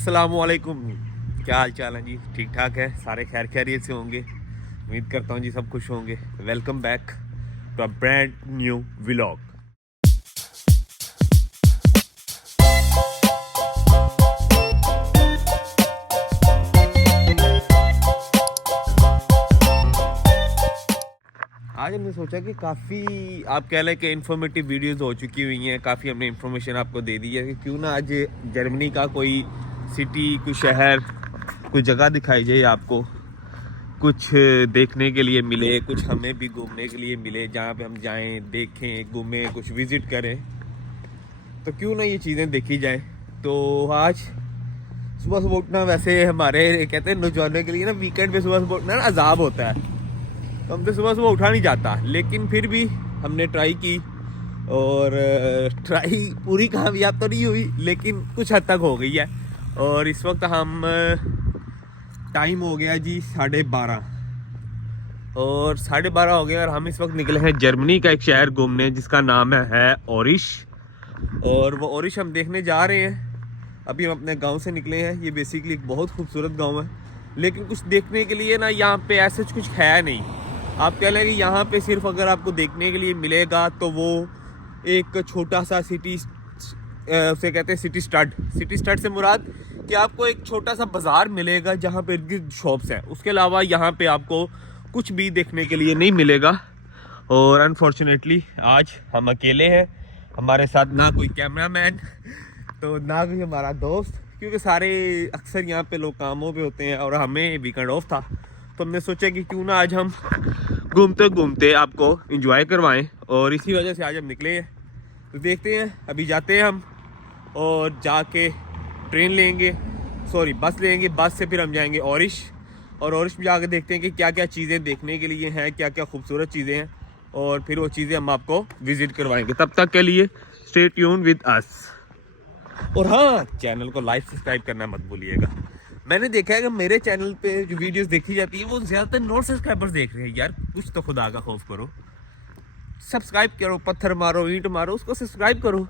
अस्सलामुअलैकुम। क्या हाल चाल है जी? ठीक ठाक है, सारे खैर खैरियत से होंगे। उम्मीद करता हूँ जी सब खुश होंगे। Welcome back to a brand new vlog. आज हमने सोचा कि काफ़ी आप कह लें कि इन्फॉर्मेटिव वीडियोस हो चुकी हुई हैं, काफ़ी हमने इन्फॉर्मेशन आपको दे दी है कि क्यों ना आज जर्मनी का कोई सिटी, कोई शहर, कोई जगह दिखाई जाए आपको, कुछ देखने के लिए मिले, कुछ हमें भी घूमने के लिए मिले, जहाँ पे हम जाएं, देखें, घूमें, कुछ विज़िट करें। तो क्यों ना ये चीज़ें देखी जाए। तो आज सुबह सुबह उठना वैसे हमारे कहते हैं नौजवानों के लिए ना, वीकेंड पे सुबह सुबह उठना ना अजाब होता है। तो हमसे सुबह सुबह उठा नहीं जाता, लेकिन फिर भी हमने ट्राई की और ट्राई पूरी कामयाब तो नहीं हुई, लेकिन कुछ हद तक हो गई है। और इस वक्त हम टाइम हो गया जी 12:30 और 12:30 हो गया और हम इस वक्त निकले हैं जर्मनी का एक शहर घूमने जिसका नाम है ओरिश। और वो ओरिश हम देखने जा रहे हैं। अभी हम अपने गांव से निकले हैं। ये बेसिकली एक बहुत खूबसूरत गांव है, लेकिन कुछ देखने के लिए ना यहाँ पे ऐसे कुछ है नहीं। आप कह लें कि यहाँ पे सिर्फ अगर आपको देखने के लिए मिलेगा तो वो एक छोटा सा सिटी, उसे कहते हैं सिटी स्टड। सिटी स्टड से मुराद कि आपको एक छोटा सा बाज़ार मिलेगा जहाँ पे इर्द शॉप्स हैं। उसके अलावा यहाँ पे आपको कुछ भी देखने के लिए नहीं मिलेगा। और अनफॉर्चुनेटली आज हम अकेले हैं, हमारे साथ ना कोई कैमरामैन तो ना कोई हमारा दोस्त, क्योंकि सारे अक्सर यहाँ पे लोग कामों पे होते हैं और हमें वीकेंड ऑफ था। तो हमने सोचा कि क्यों ना आज हम घूमते घूमते आपको एंजॉय करवाएं, और इसी वजह से आज हम निकले हैं। तो देखते हैं, अभी जाते हैं हम और जाके ट्रेन लेंगे, सॉरी बस लेंगे। बस से फिर हम जाएंगे ओरिश, और ओरिश में जाके देखते हैं कि क्या क्या चीज़ें देखने के लिए हैं, क्या क्या खूबसूरत चीज़ें हैं, और फिर वो चीज़ें हम आपको विज़िट करवाएंगे। तब तक के लिए स्टे ट्यून विद अस। और हाँ, चैनल को लाइक सब्सक्राइब करना मत भूलिएगा। मैंने देखा है कि मेरे चैनल पे जो वीडियोस देखी जाती है वो ज़्यादातर नॉन सब्सक्राइबर्स देख रहे हैं। यार कुछ तो खुदा का खौफ करो, सब्सक्राइब करो, पत्थर मारो, ईंट मारो, उसको सब्सक्राइब करो,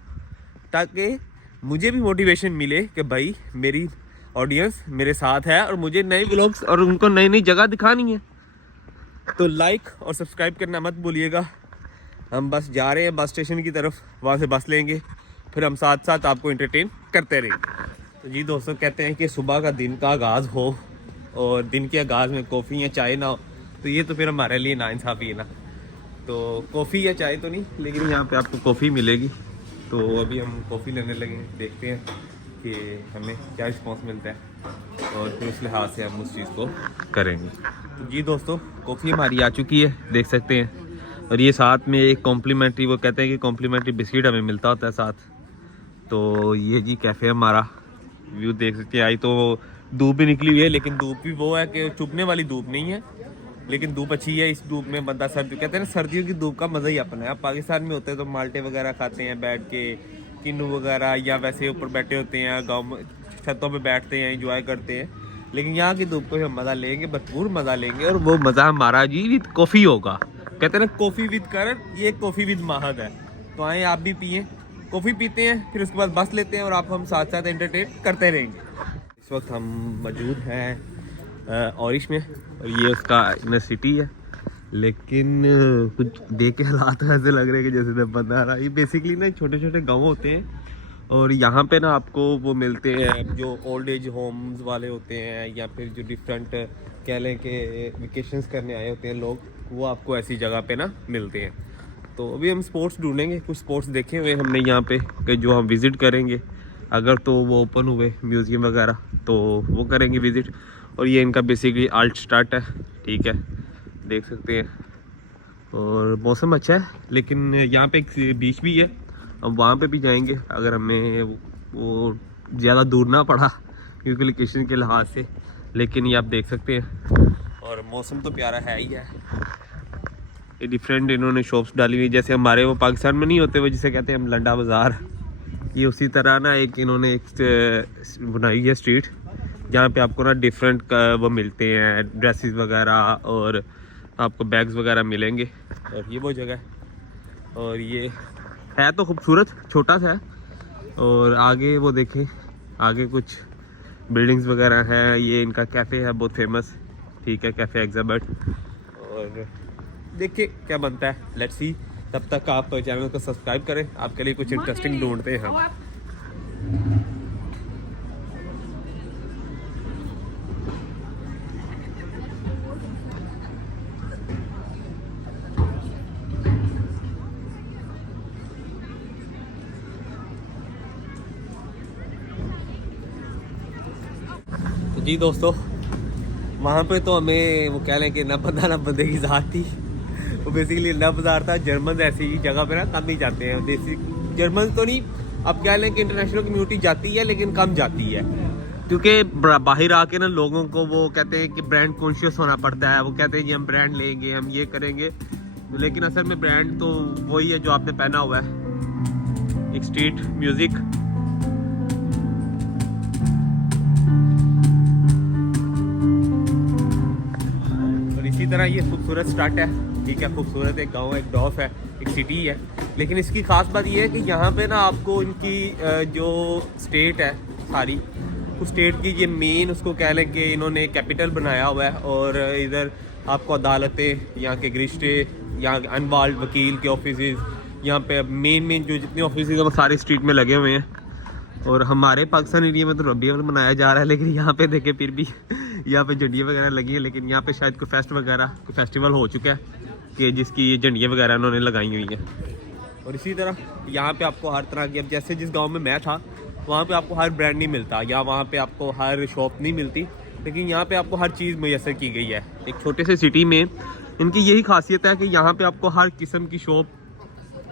ताकि मुझे भी मोटिवेशन मिले कि भाई मेरी ऑडियंस मेरे साथ है और मुझे नए व्लॉग्स और उनको नई नई जगह दिखानी है। तो लाइक और सब्सक्राइब करना मत भूलिएगा। हम बस जा रहे हैं बस स्टेशन की तरफ, वहाँ से बस लेंगे, फिर हम साथ साथ आपको एंटरटेन करते रहेंगे। तो जी दोस्तों, कहते हैं कि सुबह का दिन का आगाज़ हो और दिन के आगाज़ में कॉफ़ी या चाय ना हो तो ये तो फिर हमारे लिए नाइंसाफ़ी है ना। तो कॉफ़ी या चाय तो नहीं, लेकिन यहाँ पे आपको कॉफ़ी मिलेगी। तो अभी हम कॉफ़ी लेने लगे हैं, देखते हैं कि हमें क्या रिस्पॉन्स मिलता है और फिर उस लिहाज से हम उस चीज़ को करेंगे। तो जी दोस्तों, कॉफ़ी हमारी आ चुकी है, देख सकते हैं। और ये साथ में एक कॉम्प्लीमेंट्री, वो कहते हैं कि कॉम्प्लीमेंट्री बिस्किट हमें मिलता होता है साथ। तो ये जी कैफ़े हमारा, व्यू देख सकते हैं। आई तो धूप भी निकली हुई है, लेकिन धूप भी वो है कि चुभने वाली धूप नहीं है, लेकिन धूप अच्छी है। इस धूप में बंदा सर्दी, कहते हैं ना सर्दियों की धूप का मज़ा ही अपना है। आप पाकिस्तान में होते हैं तो माल्टे वगैरह खाते हैं बैठ के, किन्नू वगैरह, या वैसे ऊपर बैठे होते हैं गाँव में, छतों पे बैठते हैं, इंजॉय करते हैं। लेकिन यहाँ की धूप को हम मज़ा लेंगे, भरपूर मज़ा लेंगे, और वो मज़ा हमारा जी विद कॉफ़ी होगा। कहते हैं ना कॉफ़ी विद करण, ये कॉफ़ी विद महद है। तो आए आप भी पिए, कॉफ़ी पीते हैं, फिर उसके बाद बस लेते हैं और आप हम साथ साथ एंटरटेन करते रहेंगे। इस वक्त हम मौजूद हैं ओरिश में, और ये उसका सिटी है, लेकिन कुछ देख के हालात ऐसे लग रहे हैं कि जैसे बता रहा। ये बेसिकली ना छोटे छोटे गाँव होते हैं, और यहाँ पे ना आपको वो मिलते हैं जो ओल्ड एज होम्स वाले होते हैं, या फिर जो डिफरेंट कह लें कि वेकेशंस करने आए होते हैं लोग, वो आपको ऐसी जगह पे ना मिलते हैं। तो अभी हम स्पोर्ट्स ढूंढेंगे, कुछ स्पोर्ट्स देखे हुए हमने यहाँ पे कि जो हम विज़िट करेंगे। अगर तो वो ओपन हुए म्यूज़ियम वगैरह तो वो करेंगे विज़िट। और ये इनका बेसिकली आल्ट स्टार्ट है, ठीक है, देख सकते हैं। और मौसम अच्छा है, लेकिन यहाँ पे एक बीच भी है, हम वहाँ पे भी जाएंगे अगर हमें वो ज़्यादा दूर ना पड़ा, क्योंकि लोकेशन के लिहाज से। लेकिन ये आप देख सकते हैं, और मौसम तो प्यारा है ही है। ये डिफरेंट इन्होंने शॉप्स डाली हुई, जैसे हमारे वो पाकिस्तान में नहीं होते वो जिसे कहते हैं हम लंडा बाज़ार, ये उसी तरह ना एक इन्होंने एक बनाई है स्ट्रीट, जहाँ पे आपको ना डिफरेंट वो मिलते हैं, ड्रेसेस वगैरह, और आपको बैग्स वगैरह मिलेंगे। और ये वो जगह है, और ये है तो खूबसूरत, छोटा सा है। और आगे वो देखें, आगे कुछ बिल्डिंग्स वगैरह हैं। ये इनका कैफ़े है बहुत फेमस, ठीक है, कैफ़े एग्जाबर्ट। और देखिए क्या बनता है, लेट्स सी। तब तक आप चैनल को सब्सक्राइब करें, आपके लिए कुछ इंटरेस्टिंग ढूंढते हैं हम। जी दोस्तों, वहाँ पे तो हमें वो कह लें कि न बंदा न बंदे की ज़ात थी। वो बेसिकली न बाजार था। जर्मन ऐसी जगह पे ना कम ही जाते हैं, देसी जर्मन तो नहीं, अब कह लें कि इंटरनेशनल कम्युनिटी जाती है लेकिन कम जाती है, क्योंकि बाहर आके ना लोगों को वो कहते हैं कि ब्रांड कॉन्शियस होना पड़ता है। वो कहते हैं कि हम ब्रांड लेंगे, हम ये करेंगे, लेकिन असल में ब्रांड तो वही है जो आपने पहना हुआ है, एक स्ट्रीट म्यूज़िक। इसी तरह ये खूबसूरत स्टार्ट है, ठीक है, खूबसूरत एक गांव है, एक डॉफ है, एक सिटी है। लेकिन इसकी ख़ास बात ये है कि यहाँ पे ना आपको इनकी जो स्टेट है सारी, उस स्टेट की ये मेन उसको कह लें कि इन्होंने कैपिटल बनाया हुआ है। और इधर आपको अदालतें, यहाँ के गरिश्ते, यहाँ के अनवाल्ड वकील के ऑफिस, यहाँ पे मेन जो जितने ऑफिस हैं वो सारे स्ट्रीट में लगे हुए हैं। और हमारे पाकिस्तान एरिया में तो रबी अव्वल मनाया जा रहा है, लेकिन यहाँ पे देखे फिर भी यहाँ पे झंडियाँ वगैरह लगी हैं। लेकिन यहाँ पे शायद कोई कोई फेस्टिवल हो चुका है कि जिसकी ये झंडियाँ वगैरह उन्होंने लगाई हुई हैं। और इसी तरह यहाँ पे आपको हर तरह की, अब जैसे जिस गांव में मैं था वहाँ पे आपको हर ब्रांड नहीं मिलता, या वहाँ पे आपको हर शॉप नहीं मिलती, लेकिन यहाँ पे आपको हर चीज़ मैसर की गई है। एक छोटे से सिटी में इनकी यही खासियत है कि यहाँ पे आपको हर किस्म की शॉप,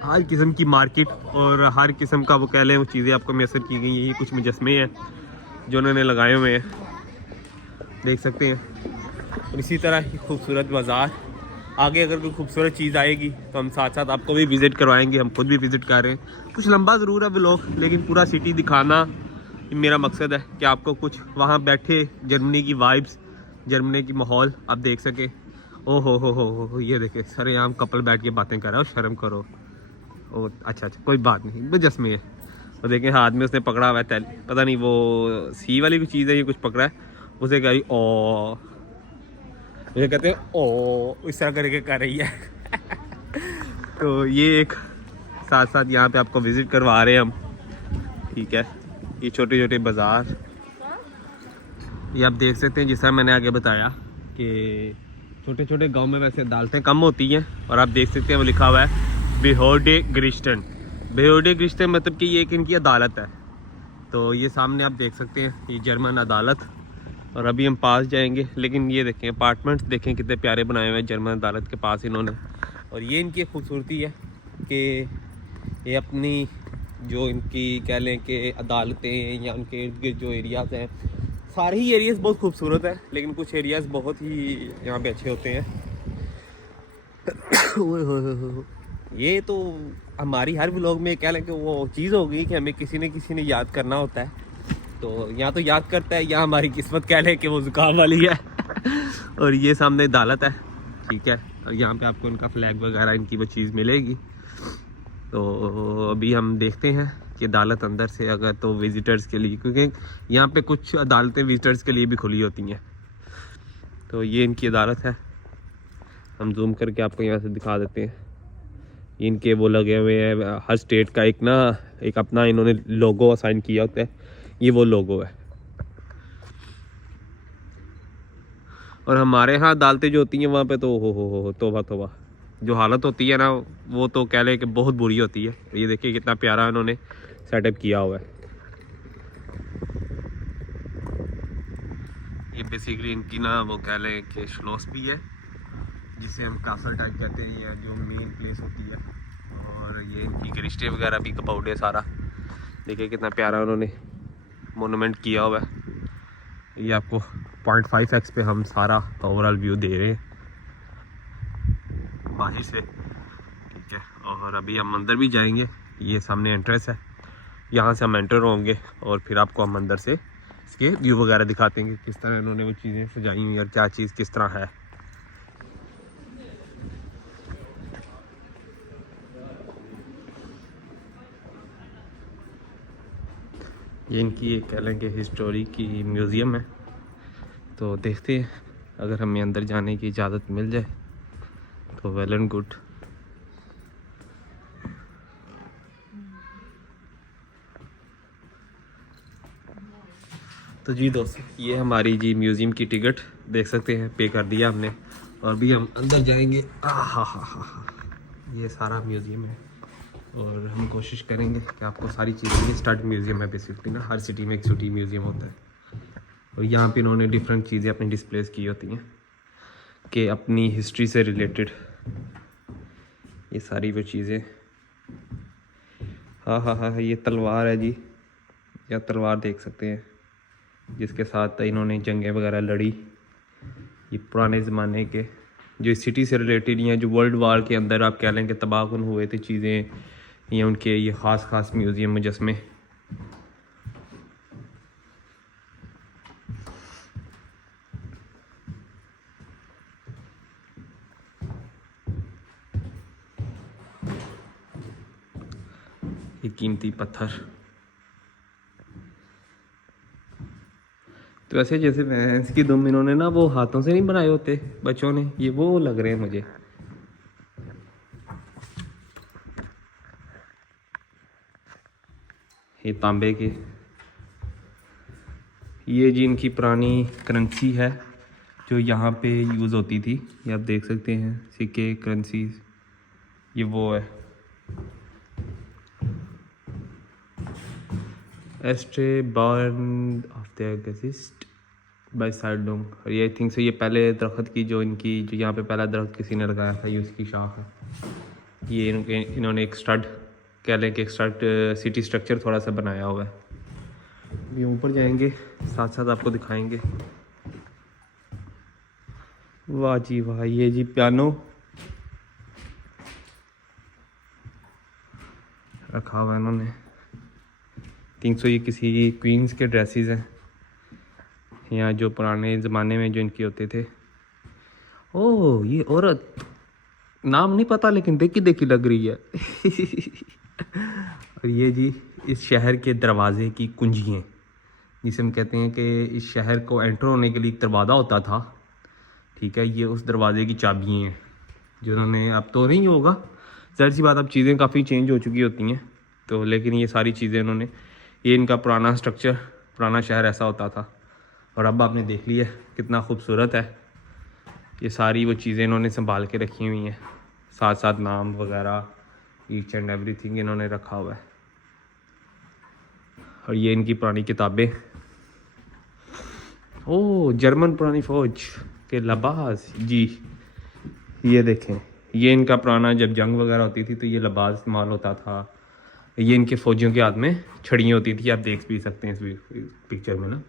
हर किस्म की मार्केट और हर किस्म का वो कह लें वो चीज़ें आपको मैसर की गई हैं। ये कुछ मुजस्मे हैं जो उन्होंने लगाए हुए हैं, देख सकते हैं। और इसी तरह खूबसूरत बाज़ार। आगे अगर कोई खूबसूरत चीज़ आएगी तो हम साथ साथ आपको भी विज़िट करवाएंगे, हम खुद भी विज़िट कर रहे हैं। कुछ लंबा ज़रूर है व्लॉग, लेकिन पूरा सिटी दिखाना मेरा मकसद है कि आपको कुछ वहाँ बैठे जर्मनी की वाइब्स, जर्मनी की माहौल आप देख सके। ओ हो, ये देखे सरेआम कपल बैठ के बातें कर रहा है, और शर्म करो। और अच्छा कोई बात नहीं, मुजस्मे है। और देखें हाथ में उसने पकड़ा हुआ है पता नहीं वो सी वाली कोई चीज़ है, ये कुछ पकड़ा है, उसे कह रही ओ, मुझे कहते हैं ओ, इस तरह करके कर रही है। तो ये एक साथ साथ यहाँ पे आपको विज़िट करवा रहे हैं हम, ठीक है। ये छोटे छोटे बाज़ार ये आप देख सकते हैं, जिस तरह मैंने आगे बताया कि छोटे छोटे गांव में वैसे अदालतें कम होती हैं। और आप देख सकते हैं वो लिखा हुआ है बेहोडे ग्रिस्टन। बेहोडे ग्रिस्टन मतलब कि ये एक इनकी अदालत है। तो ये सामने आप देख सकते हैं, ये जर्मन अदालत। और अभी हम पास जाएंगे, लेकिन ये देखें अपार्टमेंट्स देखें कितने प्यारे बनाए हुए हैं जर्मन अदालत के पास इन्होंने। और ये इनकी खूबसूरती है कि ये अपनी जो इनकी कह लें कि अदालतें या उनके इर्द गिर्द जो एरियाज़ हैं, सारे ही एरियाज़ बहुत खूबसूरत है, लेकिन कुछ एरियाज़ बहुत ही यहाँ पे अच्छे होते हैं। ये तो हमारी हर व्लॉग में कह लें कि वो चीज़ हो गई कि हमें किसी ने याद करना होता है। तो यहाँ तो याद करता है, या हमारी किस्मत कह लें कि वो ज़ुकाम वाली है। और ये सामने अदालत है, ठीक है। और यहाँ पे आपको इनका फ्लैग वगैरह इनकी वो चीज़ मिलेगी। तो अभी हम देखते हैं कि अदालत अंदर से अगर तो विज़िटर्स के लिए, क्योंकि यहाँ पे कुछ अदालतें विज़िटर्स के लिए भी खुली होती हैं। तो ये इनकी अदालत है, हम जूम करके आपको यहाँ से दिखा देते हैं। इनके वो लगे हुए हैं, हर स्टेट का एक अपना इन्होंने लोगो असाइन किया होता है, ये वो लोगो है। और हमारे यहाँ अदालतें जो होती हैं वहाँ पे तो हो तोबा जो हालत होती है ना, वो तो कह लें कि बहुत बुरी होती है। ये देखिए कितना प्यारा इन्होंने सेटअप किया हुआ है। ये बेसिकली इनकी ना वो कह लें कि श्लोस भी है, जिसे हम कासल टाइप कहते हैं, या जो मेन प्लेस होती है। और ये इनकी गरिश्ते वगैरह भी कपाउड है सारा, देखिए कितना प्यारा उन्होंने मोनूमेंट किया हुआ है। ये आपको 0.5x पे हम सारा ओवरऑल व्यू दे रहे हैं बाहर से, ठीक है। और अभी हम अंदर भी जाएंगे, ये सामने एंट्रेंस है, यहाँ से हम एंटर होंगे और फिर आपको हम अंदर से इसके व्यू वगैरह दिखाते हैं कि किस तरह इन्होंने वो चीज़ें सजाई हुई और क्या चीज़ किस तरह है। ये इनकी एक कह लें कि हिस्टोरी की म्यूज़ियम है। तो देखते हैं अगर हमें अंदर जाने की इजाज़त मिल जाए तो वेल एंड गुड। तो जी दोस्तों, ये हमारी जी म्यूज़ियम की टिकट देख सकते हैं, पे कर दिया हमने और भी हम अंदर जाएंगे। हा, ये सारा म्यूज़ियम है और हम कोशिश करेंगे कि आपको सारी चीज़ें, ये स्टड म्यूज़ियम है बेसिकली ना, हर सिटी में एक सिटी म्यूज़ियम होता है और यहाँ पे इन्होंने डिफरेंट चीज़ें अपनी डिस्प्लेस की होती हैं कि अपनी हिस्ट्री से रिलेटेड ये सारी वो चीज़ें। हाँ, ये तलवार है जी, या तलवार देख सकते हैं जिसके साथ इन्होंने जंगें वगैरह लड़ी। ये पुराने ज़माने के जो इस सिटी से रिलेटेड हैं, जो वर्ल्ड वार के अंदर आप कह लें कि तबाहकुन हुए थे चीज़ें, ये उनके ये ख़ास म्यूज़ियम मुजस्मे। ये कीमती पत्थर, तो ऐसे जैसे भैंस की दुम इन्होंने ना वो हाथों से नहीं बनाए होते बच्चों ने, ये वो लग रहे हैं मुझे। ये तांबे के, ये जी इनकी पुरानी करेंसी है जो यहाँ पे यूज़ होती थी। ये आप देख सकते हैं सिक्के, करेंसीज, ये वो है astray burn off the gases by साइडोंग। और ये आई थिंक से ये पहले दरख्त की जो इनकी जो यहाँ पे पहला दरख्त किसी ने लगाया था, ये उसकी शाख है। ये इन्होंने एक स्टड कह लें कि एक स्टड सिटी स्ट्रक्चर थोड़ा सा बनाया हुआ है। ये ऊपर जाएंगे, साथ साथ आपको दिखाएंगे। वाह जी वाह, ये जी पियानो रखा हुआ है इन्होंने। 300 ये किसी क्वींस के ड्रेसेस हैं या जो पुराने ज़माने में जो इनके होते थे। ओह, ये औरत, नाम नहीं पता लेकिन देखी देखी लग रही है। और ये जी इस शहर के दरवाजे की कुंजियाँ, जिसे हम कहते हैं कि इस शहर को एंटर होने के लिए एक दरवाज़ा होता था, ठीक है, ये उस दरवाजे की चाबियाँ हैं जिन्होंने, अब तो नहीं होगा ज़ाहिर सी बात, अब चीज़ें काफ़ी चेंज हो चुकी होती हैं तो, लेकिन ये सारी चीज़ें इन्होंने, ये इनका पुराना स्ट्रक्चर, पुराना शहर ऐसा होता था और अब आपने देख लिया कितना खूबसूरत है। ये सारी वो चीज़ें इन्होंने संभाल के रखी हुई हैं, साथ साथ नाम वगैरह ईच एंड एवरीथिंग इन्होंने रखा हुआ है। और ये इनकी पुरानी किताबें, ओह जर्मन पुरानी फ़ौज के लिबास जी, ये देखें, ये इनका पुराना जब जंग वगैरह होती थी तो ये लिबास इस्तेमाल होता था। ये इनके फ़ौजियों के हाथ में छड़ियाँ होती थी, आप देख भी सकते हैं इस पिक्चर में ना।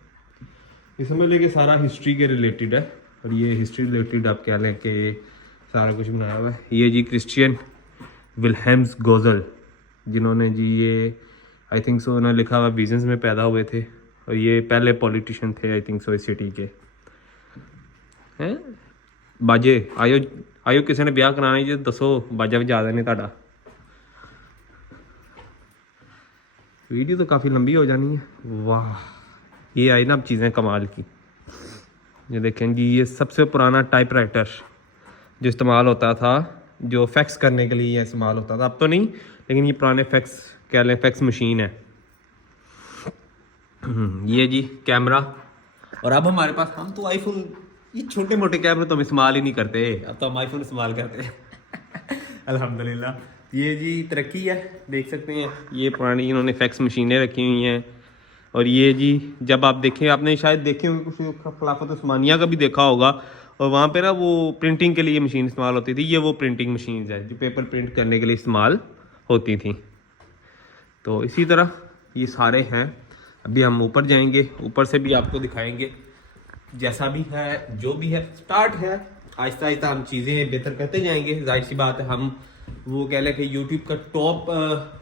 ये समझ लें कि सारा हिस्ट्री के रिलेटेड है और ये हिस्ट्री रिलेटेड आप कह लें कि सारा कुछ बनाया हुआ है। ये जी क्रिश्चियन विल्हेम्स गोजल, जिन्होंने जी ये आई थिंक सो उन्होंने लिखा हुआ बिजनेस में पैदा हुए थे और ये पहले पॉलिटिशियन थे आई थिंक सो इस सिटी के हैं। बाजे आयो किसी ने ब्याह कराना जी, दसो बाजा बजा देने ताड़ा। वीडियो तो काफ़ी लंबी हो जानी है। वाह, ये आई ना अब चीज़ें कमाल की। ये देखें जी, ये सबसे पुराना टाइपराइटर जो इस्तेमाल होता था, जो फैक्स करने के लिए इस्तेमाल होता था, अब तो नहीं लेकिन ये पुराने फैक्स कह लें, फैक्स मशीन है। ये जी कैमरा, और अब हमारे पास, हम तो आईफोन, ये छोटे मोटे कैमरे तो हम इस्तेमाल ही नहीं करते, अब तो हम आईफोन इस्तेमाल करते हैं। अल्हम्दुलिल्लाह। ये जी तरक्की है, देख सकते हैं ये पुरानी इन्होंने फैक्स मशीनें रखी हुई हैं। और ये जी जब आप देखें, आपने शायद देखे होंगे कुछ खिलाफत उस्मानिया का भी देखा होगा, और वहाँ पे ना वो प्रिंटिंग के लिए मशीन इस्तेमाल होती थी। ये वो प्रिंटिंग मशीन है जो पेपर प्रिंट करने के लिए इस्तेमाल होती थी। तो इसी तरह ये सारे हैं। अभी हम ऊपर जाएंगे, ऊपर से भी आपको दिखाएंगे जैसा भी है, जो भी है, स्टार्ट है, आहिस्ता आहिस्ता हम चीज़ें बेहतर करते जाएंगे। जाहिर सी बात है, हम वो कह लें कि यूट्यूब का टॉप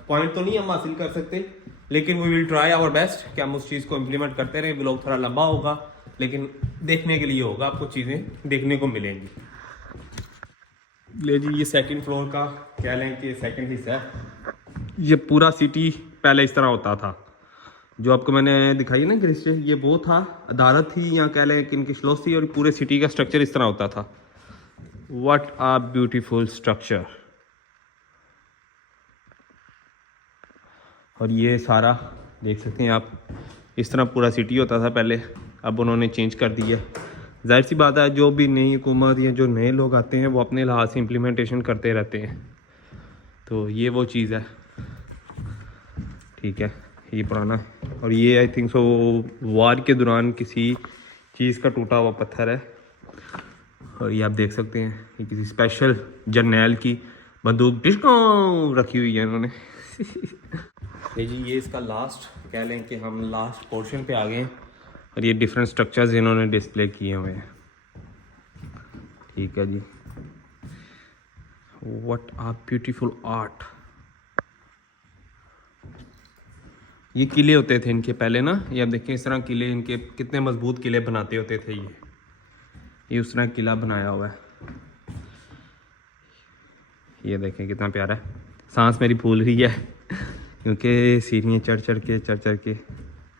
पॉइंट तो नहीं हम हासिल कर सकते, लेकिन we will try our best कि हम उस चीज़ को इम्प्लीमेंट करते रहें। व्लॉग थोड़ा लंबा होगा लेकिन देखने के लिए होगा, आपको चीज़ें देखने को मिलेंगी। ले जी, ये सेकंड फ्लोर का कह लें कि सेकंड हिस्सा है। ये पूरा सिटी पहले इस तरह होता था, जो आपको मैंने दिखाई ना ग्रिस्ट, ये वो था, अदालत थी या कह लें कि इनकी श्लोस थी, और पूरे सिटी का स्ट्रक्चर इस तरह होता था। What a beautiful structure. और ये सारा देख सकते हैं आप, इस तरह पूरा सिटी होता था पहले, अब उन्होंने चेंज कर दिया। जाहिर सी बात है, जो भी नई हुकूमत या जो नए लोग आते हैं वो अपने लिहाज से इम्प्लीमेंटेशन करते रहते हैं। तो ये वो चीज़ है, ठीक है, ये पुराना। और ये आई थिंक सो वार के दौरान किसी चीज़ का टूटा हुआ पत्थर है। और ये आप देख सकते हैं, ये किसी स्पेशल जर्नैल की बंदूक डिस्काउं रखी हुई है इन्होंने। ये जी, ये इसका लास्ट कह लें कि हम लास्ट पोर्शन पे आ गए हैं। और ये डिफरेंट स्ट्रक्चर्स इन्होंने डिस्प्ले किए हुए हैं, ठीक है जी। What a beautiful art. ये किले होते थे इनके पहले ना, ये आप देखें इस तरह किले, इनके कितने मजबूत किले बनाते होते थे। ये उस तरह किला बनाया हुआ है। ये देखें कितना प्यारा है। सांस मेरी फूल रही है क्योंकि सीढ़ियाँ चढ़ चढ़ के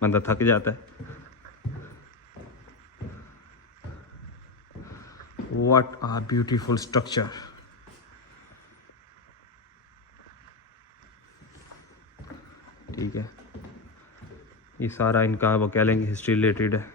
बंदा थक जाता है। What a beautiful structure. ठीक है, ये सारा इनका वो कह लेंगे हिस्ट्री रिलेटेड है।